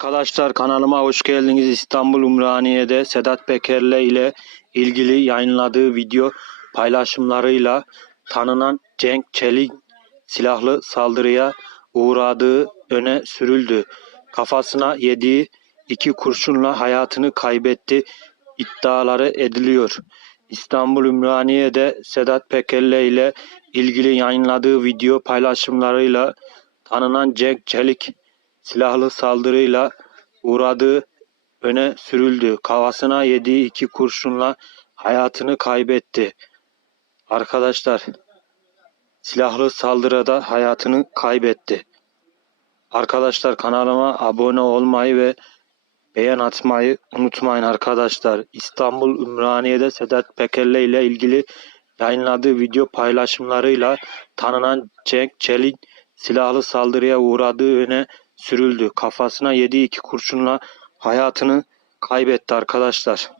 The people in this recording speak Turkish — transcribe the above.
Arkadaşlar kanalıma hoş geldiniz. İstanbul Umraniye'de Sedat Peker'le ile ilgili yayınladığı video paylaşımlarıyla tanınan Cenk Çelik silahlı saldırıya uğradığı öne sürüldü. Kafasına yediği iki kurşunla hayatını kaybetti iddiaları ediliyor. İstanbul Ümraniye'de Sedat Peker'le ile ilgili yayınladığı video paylaşımlarıyla tanınan Cenk Çelik silahlı saldırıyla uğradığı öne sürüldü. Kafasına yediği iki kurşunla hayatını kaybetti. Arkadaşlar silahlı saldırıda hayatını kaybetti. Arkadaşlar kanalıma abone olmayı ve beğen atmayı unutmayın arkadaşlar. İstanbul Ümraniye'de Sedat Peker'le ile ilgili yayınladığı video paylaşımlarıyla tanınan Cenk Çelik silahlı saldırıya uğradığı öne sürüldü. Kafasına yediği iki kurşunla hayatını kaybetti arkadaşlar.